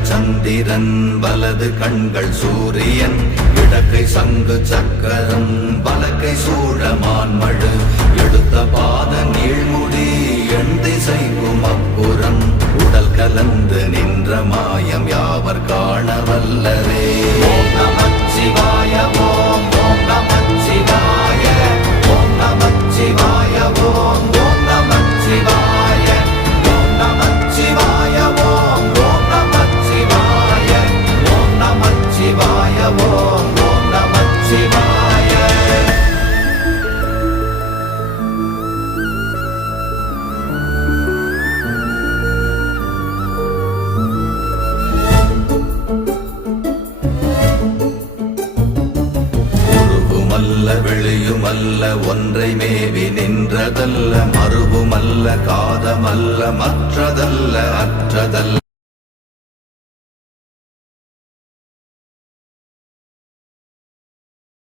இடங்கள் சந்திரன் வலது கண்கள் சூரியன் இடக்கை சங்கு சக்கரம் வலக்கை சூழமான்மழு எடுத்த பாத நீழ்முடி எண் திசைக்கும் அப்புறம் உடல் கலந்து நின்ற மாயம் யாவர் காண வல்லரே. ஓம் நமச்சிவாய ஓம் ஓம் நமச்சிவாய ஓம் நமச்சிவாய ஓம் ஓம் நமச்சிவாய ஓம் நமச்சிவாய ஓம் ஓம் நமச்சிவாய ஓம் நமச்சிவாய ஓம் ஓம் நமச்சிவாய. வெளியுமல்ல ஒன்றை மேவி நின்றதல்ல மறுவுமல்ல காதமல்ல மற்றதல்ல அற்றதல்ல